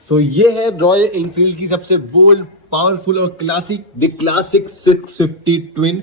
ये है royal Enfield की सबसे बोल्ड, पावरफुल और क्लासिक द क्लासिक 650 ट्विन।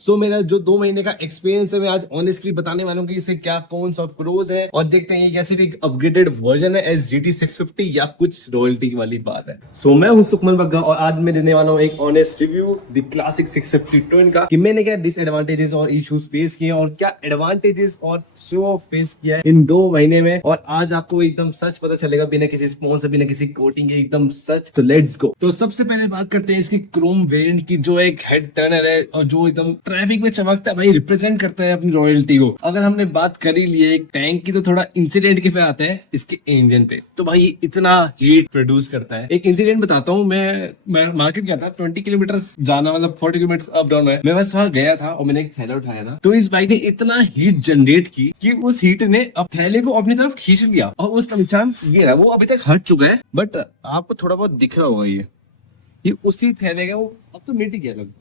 मेरा जो 2 महीने का एक्सपीरियंस है, मैं आज ऑनेस्टली बताने वाला हूँ कि इसे क्या कौन सा प्रोज है और देखते हैं ये कैसे भी अपग्रेडेड वर्जन है एस GT 650 या कुछ रॉयल्टी वाली बात है। मैं हूँ सुखमन बग्गा और आज मैं देने वाला हूँ एक honest review the classic 650 twin का कि मैंने क्या डिसएडवांटेजेस और इश्यूज फेस किए और क्या एडवांटेजेस और शो ऑफ फेस किया है इन 2 महीने में, और आज आपको एकदम सच पता चलेगा बिना किसी स्पॉन्सर बिना किसी कोटिंग के, एकदम सच। तो लेट्स गो। तो सबसे पहले बात करते हैं इसकी क्रोम वेरिएंट की, जो एक हेड टर्नर है और जो एकदम ट्रैफिक में चमकता है भाई, रिप्रेजेंट करता है अपनी रॉयल्टी को। अगर हमने बात करी ली है एक टैंक की, तो थोड़ा इंसिडेंट के पे आते हैं इसके इंजन पे। तो भाई इतना हीट प्रोड्यूस करता है। एक इंसिडेंट बताता हूँ, मैं मार्केट गया था 20 किलोमीटर जाना, मतलब 40 किलोमीटर अप डाउन है। मैं बस वहां गया था और मैंने एक थैला उठाया था, तो इस बाइक ने इतना हीट जनरेट की कि उस हीट ने अब थैले को अपनी तरफ खींच लिया और उसका निशान ये रहा। वो अभी तक हट चुका है, बट आपको थोड़ा बहुत दिख रहा होगा ये उसी थैले का। वो अब तो मिट गया लगभग,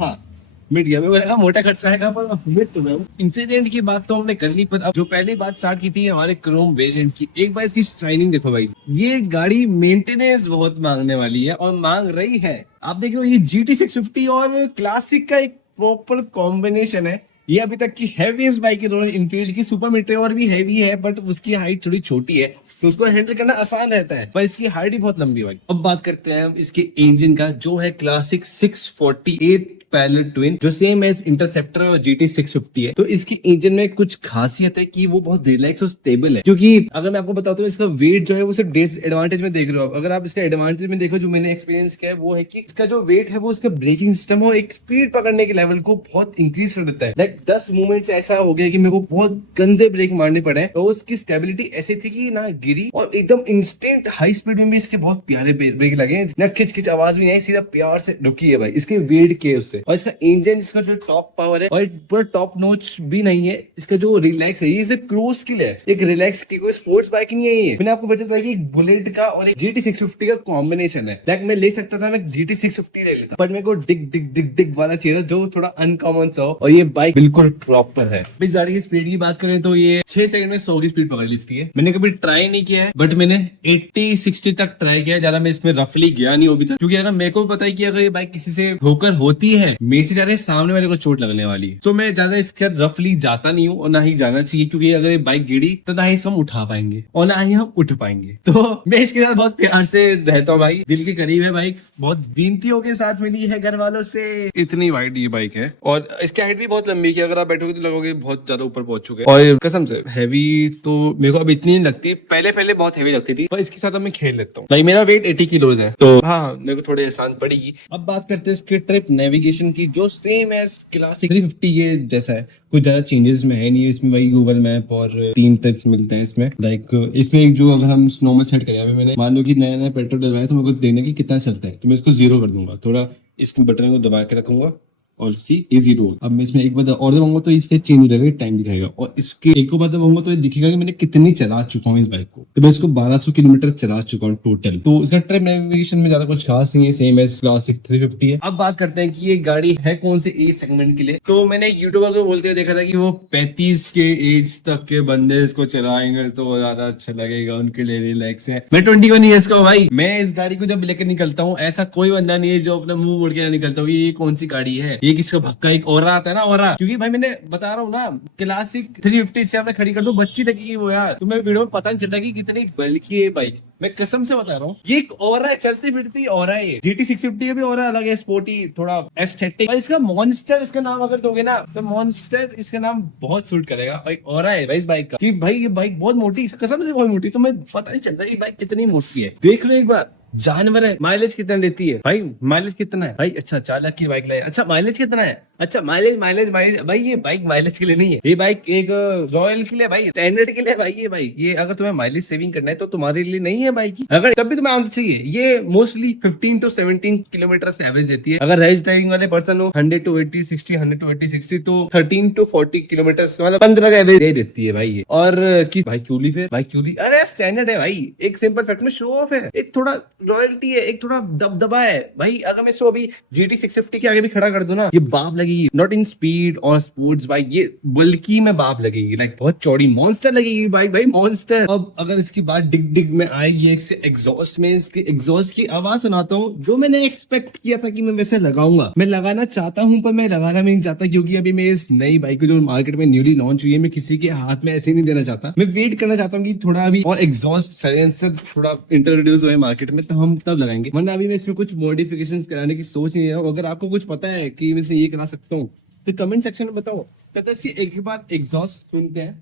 हाँ मिट गया। मैं बोला मोटा खर्चा है पर मिट चुका है। इंसिडेंट की बात तो हमने कर ली, पर अब जो पहली बात स्टार्ट की थी हमारे क्रोम वेरिएंट की, एक बार इसकी शाइनिंग देखो भाई। ये गाड़ी मेंटेनेंस बहुत मांगने वाली है और मांग रही है। आप देख रहे हो ये GT 650 और क्लासिक का एक प्रॉपर कॉम्बिनेशन है। ये अभी तक की हैवीएस्ट बाइक है रॉयल एनफील्ड की। सुपर मेटेओर भी हैवी है, बट उसकी हाइट थोड़ी छोटी है, तो उसको हैंडल करना आसान रहता है, पर इसकी हाइट भी बहुत लंबी है भाई। अब बात करते हैं हम इसके इंजन का, जो है क्लासिक 648 पैरेलल ट्विन, जो सेम एज इंटरसेप्टर और GT 650 है। तो इसके इंजन में कुछ खासियत है कि वो बहुत रिलैक्स और स्टेबल है, क्योंकि अगर मैं आपको बताता हूँ इसका वेट जो है वो सिर्फ डिसएडवांटेज में देख रहे हो। अगर आप इसका एडवांटेज में देखो, जो मैंने एक्सपीरियंस किया है वो है कि इसका जो वेट है वो इसका ब्रेकिंग सिस्टम और एक स्पीड पकड़ने के लेवल को बहुत इंक्रीज कर देता है। लाइक 10 मूवमेंट्स ऐसा हो गया कि मेरे को बहुत गंदे ब्रेक मारने पड़े, तो उसकी स्टेबिलिटी ऐसी थी कि ना गिरी, और एकदम इंस्टेंट हाई स्पीड में भी इसके बहुत प्यारे ब्रेक लगे, ना खिच खिच आवाज भी नहीं, सीधा प्यार से रुकी है भाई इसके वेट के उससे। और इसका इंजन, इसका जो टॉप पावर है और पूरा टॉप नोच भी नहीं है, इसका जो रिलैक्स है ये सिर्फ क्रूज के लिए है, एक रिलैक्स की कोई स्पोर्ट्स बाइक नहीं है ये। मैंने आपको बताया था कि एक बुलेट का और एक GT 650 का कॉम्बिनेशन है। लाइक मैं ले सकता था, मैं GT 650 ले लेता, पर मेरे को डिग डिग डिग डिग वाला चाहिए जो थोड़ा अनकॉमन सा हो, और ये बाइक बिल्कुल प्रॉपर है। इस गाड़ी की स्पीड की बात करें तो ये 6 सेकंड में 100 की स्पीड पकड़ लेती है। मैंने कभी ट्राई नहीं किया है, बट मैंने 80-60 तक ट्राई किया है। ज्यादा मैं इसमें रफली गया नहीं अभी तक, क्योंकि अगर मेरे को पता है कि अगर ये बाइक किसी से होकर होती है, मेरे से ज्यादा सामने वाले को चोट लगने वाली है, तो मैं ज्यादा इसके रफली जाता नहीं हूँ और ना ही जाना चाहिए, क्योंकि अगर ये बाइक गिरी तो ना ही इसको हम उठा पाएंगे और ना ही हम उठ पाएंगे। तो मैं इसके साथ बहुत प्यार से रहता हूँ भाई, दिल के करीब है बाइक, बहुत विनतियों के साथ मिली है घर वालों से। इतनी वाइड ये बाइक है और इसकी हाइट भी बहुत लंबी है, अगर आप बैठोगे तो लगोगे बहुत ज्यादा ऊपर पहुंच चुके हैं। और कसम से हैवी तो मेरे को अब इतनी नहीं लगती, पहले पहले बहुत हैवी लगती थी, पर इसके साथ अब मैं खेल लेता हूँ भाई। मेरा वेट 80 किलोज है, तो हाँ मेरे को थोड़ी आसान पड़ेगी। अब बात करते हैं इसके ट्रिप नेविगेशन की, जो सेम एज क्लासिक 350 के जैसा है, कुछ ज्यादा चेंजेस में है नहीं। इसमें वही गूगल मैप और 3 टिप्स मिलते हैं इसमें। लाइक इसमें एक जो अगर हम नॉर्मल सेट करें, अभी मैंने मान लो कि नया नया पेट्रोल डलवाया, तो मेरे को देखना कि कितना चलता है, तो मैं इसको 0 कर दूंगा, थोड़ा इस बटन को दबा के रखूंगा और सी इजी रोल। अब मैं इसमें एक बार और दबाऊंगा तो इसके चेंज हो जाएगा, टाइम दिखाएगा, और इसके एक बार दबाऊंगा तो ये दिखेगा कि मैंने कितनी चला चुका हूँ इस बाइक को। तो मैं इसको 1200 किलोमीटर चला चुका हूँ टोटल। तो इसका ट्रिप नेविगेशन में ज्यादा कुछ खास नहीं है, सेम एज क्लासिक 350 है। अब बात करते हैं कि ये गाड़ी है कौन से एज सेगमेंट के लिए। तो मैंने यूट्यूबर को बोलते हुए देखा था कि वो 35 के एज तक के बंदे इसको चलाएंगे तो ज्यादा अच्छा लगेगा, उनके लिए रिलैक्स है। मैं 21 ईयर्स का हूँ भाई, मैं इस गाड़ी को जब लेकर निकलता हूँ ऐसा कोई बंदा नहीं है जो अपना मुंह मोड़ के निकलता हूँ ये कौन सी गाड़ी है, ये किसका भक्का एक और आता है ना, और क्योंकि भाई मैंने बता रहा हूँ ना, क्लासिक 350 से आपने खड़ी कर दो बच्ची लगेगी वो यार, तुम्हें वीडियो में पता नहीं चलता कि कितनी बल्कि है बाइक। मैं कसम से बता रहा हूँ, ये एक और है, चलती फिरती और है। ये GT 650 का भी और अलग है, स्पोर्टी, थोड़ा एस्थेटिक। और इसका मॉन्स्टर इसका नाम अगर दोगे ना, तो मॉन्स्टर इसका नाम बहुत सूट करेगा। और एक और है भाई इस बाइक का कि भाई ये बाइक बहुत मोटी, कसम से बहुत मोटी, तो मैं पता नहीं चल रहा ये बाइक कितनी मोटी है। देख लो एक बार, जानवर है। माइलेज कितना देती है भाई, माइलेज कितना है भाई? अच्छा 4 लाख की बाइक लाई, अच्छा माइलेज कितना है? अच्छा माइलेज माइलेज माइलेज भाई ये बाइक माइलेज के लिए नहीं है, ये बाइक एक रॉयल के लिए भाई, स्टैंडर्ड के लिए भाई। ये बाइक ये अगर तुम्हें माइलेज सेविंग करना है तो तुम्हारे लिए नहीं है बाइक, अगर तब भी तुम्हें आना चाहिए। ये मोस्टली 15 to 17 किलोमीटर एवरेज देती है। अगर रेस ड्राइविंग वाले पर्सन हो 100 to 80 60 100 to 80 60, तो 13 to 40 किलोमीटर मतलब 15 का एवरेज दे देती है भाई ये। और कि भाई क्यूली, फिर भाई क्यूली अरे स्टैंडर्ड है भाई, एक सिंपल फैक्ट में शो ऑफ है, एक थोड़ा रॉयल्टी है, एक थोड़ा दबदबा है भाई। अगर मैं इसको अभी GT 650 के आगे भी खड़ा कर दूं ना, ये बाप लगेगी, नॉट इन स्पीड और स्पोर्ट्स बाइक, ये बल्कि में बाप लगेगी, लाइक बहुत चौड़ी मॉन्स्टर लगेगी बाइक भाई, मॉन्स्टर। अब अगर इसकी बात डिग डिग में आएगी, इससे एग्जॉस्ट में, इसके एग्जॉस्ट की आवाज सुनाता हूँ, जो मैंने एक्सपेक्ट किया था कि मैं वैसे लगाऊंगा, मैं लगाना चाहता हूँ, पर मैं लगाना भी नहीं चाहता, क्योंकि अभी मैं इस नई बाइक को जो मार्केट में न्यूली लॉन्च हुई है, मैं किसी के हाथ में ऐसे नहीं देना चाहता। मैं वेट करना चाहता हूँ कि थोड़ा अभी और एग्जॉस्ट साइलेंसर थोड़ा इंट्रोड्यूस हुए मार्केट में, तो हम तब लगाएंगे, वरना अभी मैं इसमें कुछ मॉडिफिकेशन कराने की सोच नहीं रहा हूँ। अगर आपको कुछ पता है कि मैं इसमें ये करा सकता हूँ तो कमेंट सेक्शन में बताओ, तो इसकी एक बार एग्जॉस्ट सुनते हैं।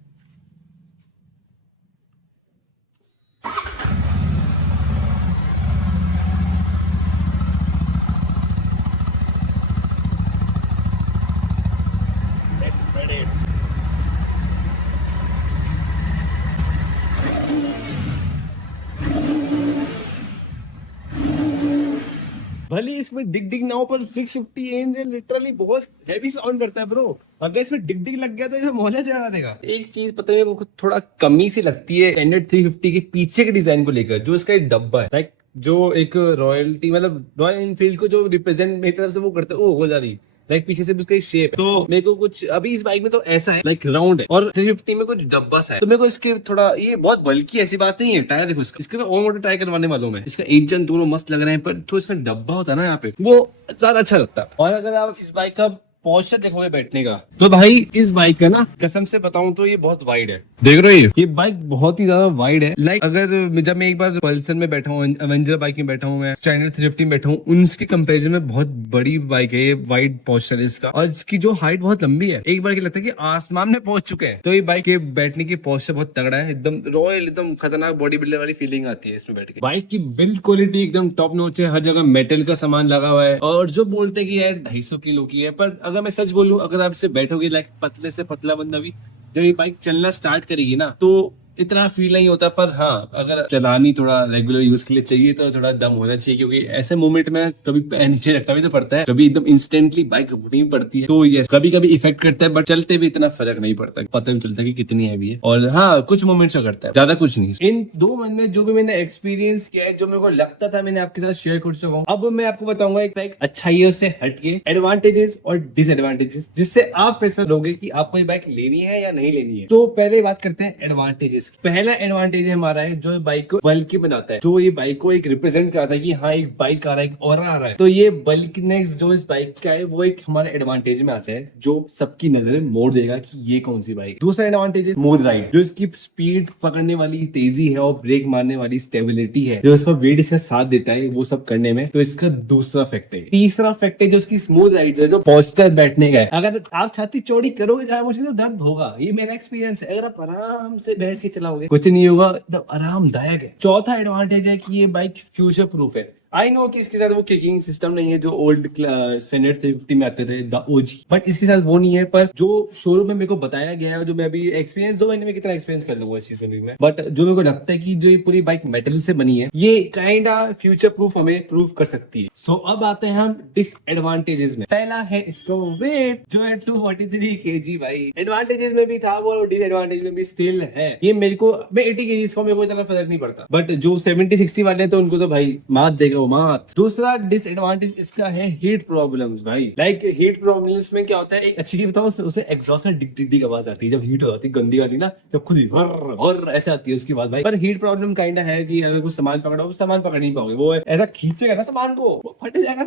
भले इसमें डिग डिग ना हो, पर 650 इंजन लिटरली बहुत हैवी साउंड करता है ब्रो। अगर इसमें डिग डिग लग गया तो इसे मौला जगा देगा। एक चीज पता है मेरे को थोड़ा कमी सी लगती है स्टैंडर्ड 350 के पीछे के डिजाइन को लेकर, जो इसका एक डब्बा है, लाइक जो एक रॉयल्टी मतलब रॉयल एनफील्ड को जो रिप्रेजेंट मेरी तरफ से वो करता है, वो हो जा रही, लाइक पीछे से भी उसका शेप है। तो मेरे को कुछ अभी इस बाइक में तो ऐसा है, लाइक राउंड है, और 350 में कुछ डब्बा सा है, तो मेरे को इसके थोड़ा ये बहुत बल्कि ऐसी बात नहीं है। टायर देखो इसका, इसके और मोटर टायर करवाने वालों में, इसका इंजन दोनों मस्त लग रहे हैं, पर तो इसमें डब्बा होता है ना यहाँ पे, वो ज्यादा अच्छा लगता है। और अगर आप इस बाइक का पोस्चर देखोगे बैठने का, तो भाई इस बाइक का ना कसम से बताऊं तो ये बहुत वाइड है, देख रहे हो ये बाइक बहुत ही ज्यादा वाइड है। लाइक अगर जब मैं एक बार पल्सर में बैठा हूँ, एवेंजर बाइक में बैठा हूँ, मैं स्टैंडर्ड 350 में बैठा हूँ, उनके कंपेरिजन में बहुत बड़ी बाइक है ये, वाइड पोस्चर है इसका, और इसकी जो हाइट बहुत लंबी है, एक बार क्या लगता है कि आसमान में पहुंच चुके हैं। तो ये बाइक के बैठने की पोस्चर बहुत तगड़ा है, एकदम रॉयल, एकदम खतरनाक बॉडी बिल्डर वाली फीलिंग आती है इसमें बैठ के। बाइक की बिल्ड क्वालिटी एकदम टॉप नॉच है, हर जगह मेटल का सामान लगा हुआ है, और जो बोलते हैं कि यार 250 किलो की है, पर अगर मैं सच बोलूं, अगर आप इससे बैठोगे, लाइक पतले से पतला बंदा भी, जब ये बाइक चलना स्टार्ट करेगी ना, तो इतना फील नहीं होता। पर हाँ, अगर चलानी थोड़ा रेगुलर यूज के लिए चाहिए तो थोड़ा दम होना चाहिए, क्योंकि ऐसे मोमेंट में कभी पैर नीचे रखना भी तो पड़ता है, कभी एकदम इंस्टेंटली बाइक रुकनी भी पड़ती है, तो ये कभी कभी इफेक्ट करता है, बट चलते भी इतना फर्क नहीं पड़ता, पता नहीं चलता कि कितनी हैवी है। और हाँ, कुछ मोमेंट्स में करता है, ज्यादा कुछ नहीं। इन 2 मंथ में जो भी मैंने एक्सपीरियंस किया है, जो मेरे को लगता था, मैंने आपके साथ शेयर कर चुका हूँ। अब मैं आपको बताऊंगा एक बाइक अच्छाइयों से हटके एडवांटेजेस और डिसएडवांटेजेस, जिससे आप फैसला लोगे कि आपको ये बाइक लेनी है या नहीं लेनी है। तो पहले बात करते हैं एडवांटेजेस। पहला एडवांटेज हमारा है जो बाइक को बल्कि बनाता है, जो ये बाइक को एक रिप्रेजेंट कराता है कि हाँ, एक बाइक आ रहा है, एक ऑरा आ रहा है। तो ये बल्कनेस जो इस बाइक का है, वो एक हमारे एडवांटेज में आता है, जो सबकी नजरें मोड़ देगा कि ये कौन सी बाइक। दूसरा एडवांटेज है स्मूथ राइड, जो इसकी स्पीड पकड़ने वाली तेजी है और ब्रेक मारने वाली स्टेबिलिटी है, जो इसका वेट इसका साथ देता है वो सब करने में, तो इसका दूसरा फैक्ट है। तीसरा फैक्ट है जो इसकी स्मूथ राइड है, जो पोस्टर बैठने का है। अगर आप छाती चौड़ी करोगे जहाँ मुझे, तो दर्द होगा, ये मेरा एक्सपीरियंस है। अगर आप आराम से बैठ के चलाओगे, कुछ नहीं होगा, एकदम आरामदायक है। चौथा एडवांटेज है कि ये बाइक फ्यूचर प्रूफ है। आई नो कि इसके साथ वो किकिंग सिस्टम नहीं है जो ओल्ड स्टैंडर्ड 350 में आते थे, द ओजी, बट इसके साथ वो नहीं है। पर जो शोरूम में मेरे को बताया गया है, जो मैं अभी एक्सपीरियंस 2 महीने में कितना एक्सपीरियंस कर लूंगा इस चीज में, बट जो मेरे को लगता है कि जो ये पूरी बाइक मेटल से बनी है, ये काइंड फ्यूचर प्रूफ हमें प्रूव कर सकती है। सो अब आते हैं हम डिसएडवांटेजेस में। पहला है इसका वेट, जो है 243 kg। भाई एडवांटेजेस में भी था वो, डिसएडवांटेज में भी स्टिल है। ये मेरे को, मैं 80 kg को मेरे को इतना फर्क नहीं पड़ता, बट जो 70-60 वाले हैं, तो उनको तो भाई मात देगा वो मात। दूसरा डिसएडवांटेज इसका है हीट प्रॉब्लम्स। भाई लाइक हीट प्रॉब्लम्स में क्या होता है, एक अच्छी चीज बताऊं, उसमें एग्जॉस्ट से डिग डिग डिग आवाज आती है जब हीट हो जाती है, गंदी वाली ना, जब खुद ही और ऐसे आती है उसकी बात। भाई पर हीट प्रॉब्लम काइंड है कि अगर कुछ सामान पकड़ो, सामान पकड़ नहीं पाओगे, वो ऐसा खींचेगा ना सामान को, वो फट जाएगा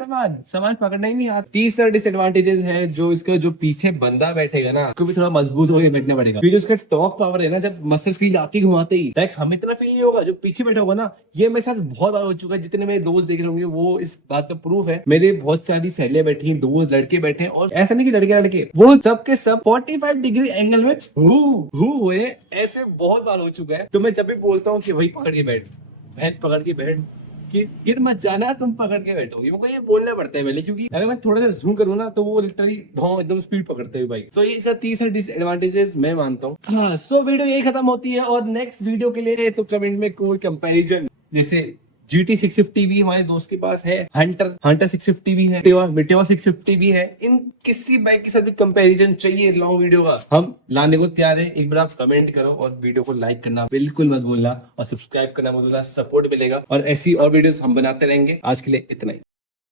सामान पकड़ना ही नहीं आता। तीसरा डिसएडवांटेजेस है जो इसका, जो पीछे बंदा बैठेगा ना, उसको भी थोड़ा मजबूत होकर बैठना पड़ेगा, क्योंकि उसका टॉर्क पावर है ना, जब मसल फील आती घुमाते ही, लाइक हमें इतना फील नहीं होगा, जो पीछे बैठा होगा ना। ये मेरे साथ बहुत बार हो चुका है, जितने मेरे दोस्त देख रहे होंगे वो इस बात का प्रूफ है। मेरे बहुत सारी सहेलियां बैठी, दोस्त लड़के बैठे, और ऐसा नहीं कि लड़के वो सब के सब 45 डिग्री एंगल में हुए, ऐसे बहुत बार हो चुका है। तो मैं जब भी बोलता हूँ कि भाई पकड़ के बैठ, पकड़ के बैठ, कि गिर मत जाना, तुम पकड़ के बैठोगे, मुझको ये बोलना पड़ता है पहले, क्योंकि अगर मैं थोड़ा सा जूम करूँ ना, तो वो लिटरली एकदम स्पीड पकड़ते हुए बाइक। सो ये इसका तीसरा डिसएडवांटेजेस मैं मानता हूँ। हाँ, सो वीडियो यही खत्म होती है, और नेक्स्ट वीडियो के लिए तो कमेंट में कोई कंपैरिजन, जैसे GT 650 भी हमारे दोस्त के पास है, हंटर 650 भी है, मेटेवा 650 भी है। इन किसी बाइक के साथ भी कंपैरिजन चाहिए लॉन्ग वीडियो का, हम लाने को तैयार है। एक बार आप कमेंट करो और वीडियो को लाइक करना बिल्कुल मत भूलना और सब्सक्राइब करना मत भूलना, सपोर्ट मिलेगा और ऐसी और वीडियोस हम बनाते रहेंगे। आज के लिए इतना ही।